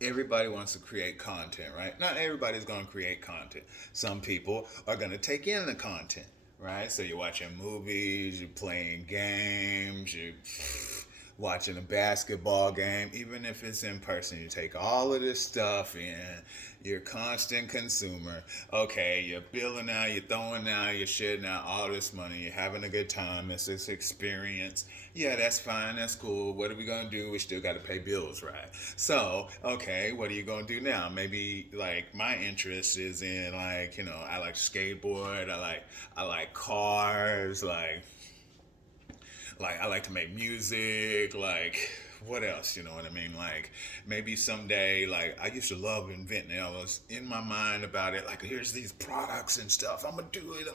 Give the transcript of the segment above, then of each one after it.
everybody wants to create content, right? Not everybody's going to create content. Some people are going to take in the content, right? So you're watching movies, you're playing games, you're watching a basketball game, even if it's in person. You take all of this stuff in. You're a constant consumer. Okay, you're billing out, you're throwing out, you're shitting out all this money. You're having a good time. It's this experience. Yeah, that's fine. That's cool. What are we gonna do? We still got to pay bills, right? So, okay, what are you gonna do now? Maybe like my interest is in I like skateboard. I like cars. Like I like to make music, like what else, you know what I mean? Like maybe someday, like I used to love inventing. I was in my mind about it, like here's these products and stuff. I'm gonna do it,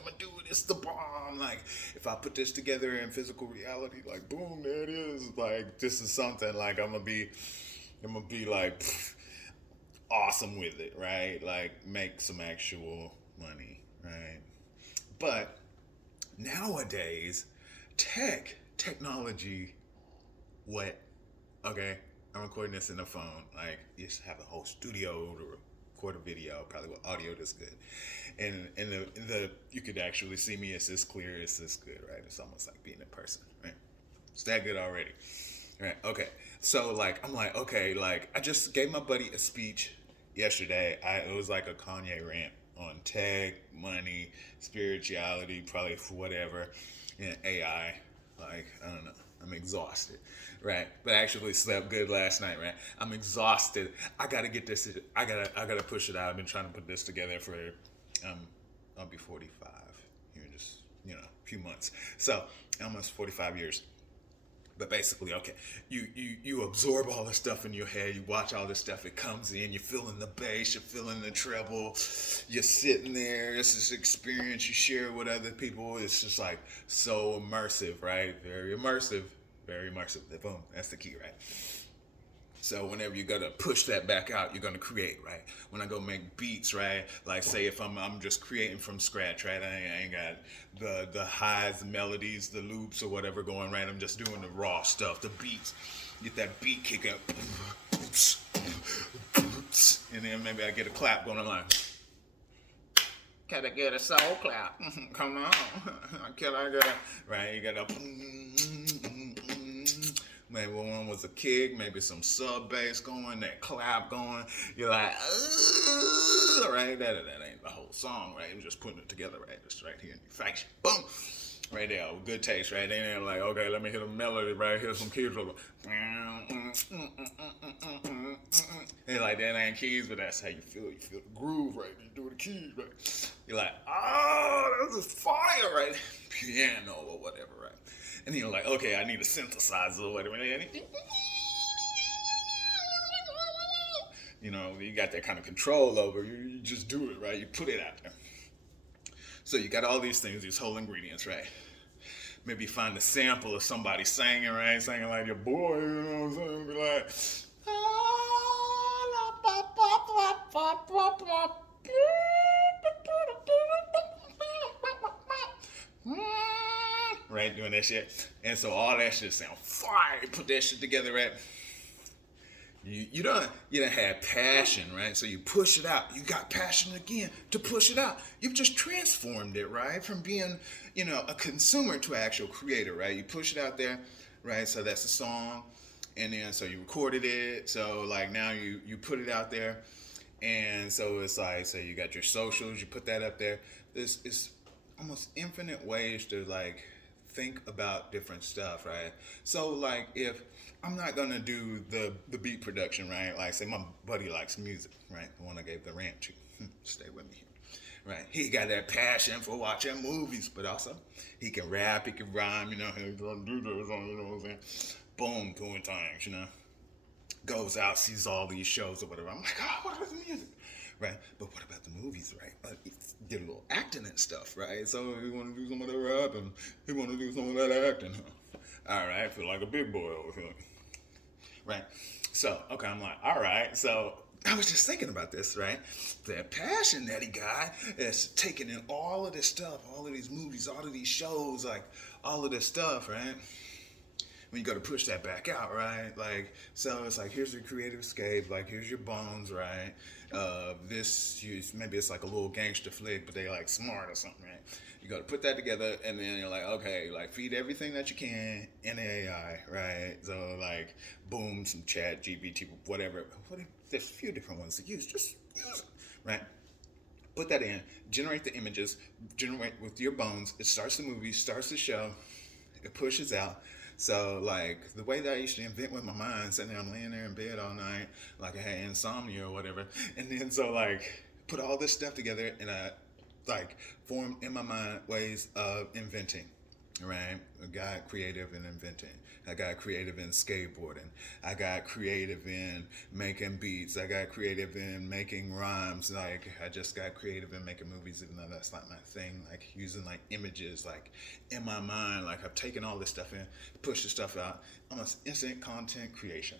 it's the bomb. Like if I put this together in physical reality, like boom, there it is. Like this is something like I'm gonna be like awesome with it, right? Like make some actual money, right? But nowadays, technology, what? Okay, I'm recording this in the phone. Like, you just have a whole studio to record a video, probably with audio that's good, and the you could actually see me. It's this clear. It's this good, right? It's almost like being in person, right? It's that good already, right? Okay, so like I'm like okay, like I just gave my buddy a speech yesterday. It was like a Kanye rant on tech, money, spirituality, probably whatever, and AI. Like I don't know. I'm exhausted, right? But I actually slept good last night, right? I'm exhausted. I gotta get this. I gotta push it out. I've been trying to put this together for. Um, I'll be 45 here in just a few months. So almost 45 years. But basically, okay, you absorb all this stuff in your head. You watch all this stuff. It comes in. You're feeling the bass. You're feeling the treble. You're sitting there. It's this experience you share with other people. It's just like so immersive, right? Very immersive. Very immersive. Boom. That's the key, right? So whenever you're gonna push that back out, you're gonna create, right? When I go make beats, right? Like say if I'm just creating from scratch, right? I ain't got the highs, the melodies, the loops or whatever going right. I'm just doing the raw stuff, the beats. Get that beat kick up. And then maybe I get a clap going. I'm like, can I get a soul clap? Come on. Can I get a right? You got a maybe one was a kick, maybe some sub bass going, that clap going. You're like, right? That ain't the whole song, right? You're just putting it together, right? Just right here in your face. Boom! Right there, with good taste, right? Then they're like, okay, let me hit a melody right here. Some kids will go, and like that ain't keys, but that's how you feel. You feel the groove, right? You do the keys, right? You're like, oh, this is fire, right? Piano or whatever, right? And then you're like, okay, I need a synthesizer or whatever. You got that kind of control over. You just do it, right? You put it out there. So you got all these things, these whole ingredients, right? Maybe find a sample of somebody singing, right? Singing like your boy, you know what I'm saying? Be like, right, doing that shit. And so all that shit sound fire. Put that shit together, right? You don't have passion, right? So you push it out. You got passion again to push it out. You've just transformed it, right? From being, a consumer to an actual creator, right? You push it out there, right? So that's a song, and then so you recorded it. So like now you put it out there, and so it's like so you got your socials. You put that up there. This is almost infinite ways to like think about different stuff, right? So like if I'm not gonna do the beat production, right? Like say my buddy likes music, right? The one I gave the rant to. Stay with me here. Right. He got that passion for watching movies, but also he can rap, he can rhyme, he's gonna do this, you know what I'm saying? Boom, doing things, goes out, sees all these shows or whatever. I'm like, oh, what about the music? Right? But what about the movies, right? Get a little acting and stuff, right? So he want to do some of that rap and he want to do some of that acting. Huh? All right, I feel like a big boy over here. Right? So, okay, I'm like, all right. So I was just thinking about this, right? That passion that he got is taking in all of this stuff, all of these movies, all of these shows, like all of this stuff, right? when you go to push that back out, right? Like, so it's like, here's your creative escape, like, here's your bones, right? Maybe it's like a little gangster flick, but they like smart or something, right? You got to put that together, and then you're like, okay, like feed everything that you can in AI, right? So like, boom, some Chat GPT, whatever. There's a few different ones to use. Just use it, right? Put that in, generate the images, generate with your bones. It starts the movie, starts the show, it pushes out. So like the way that I used to invent with my mind, sitting there, I'm laying there in bed all night, like I had insomnia or whatever, and then so like put all this stuff together and I like formed in my mind ways of inventing. Right, I got creative in inventing. I got creative in skateboarding. I got creative in making beats. I got creative in making rhymes. Like I just got creative in making movies, even though that's not my thing. Like using like images, like in my mind. Like I've taken all this stuff in, pushed the stuff out. Almost instant content creation.